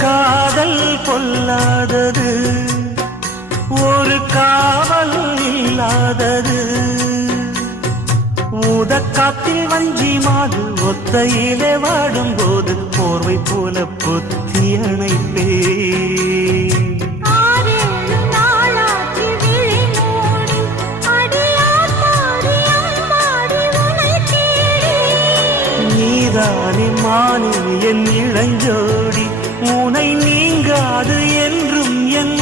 காதல் பொல்லாதது, ஒரு காவல் இல்லாதது. ஊதக்காத்தில் வஞ்சி மாது ஒத்தையிலே வாடும்போது போர்வை போல பொத்தி அணைப்பே. நீதானே மானே என் இளஞ்சோடி, உனை நீங்காது என்றும் என்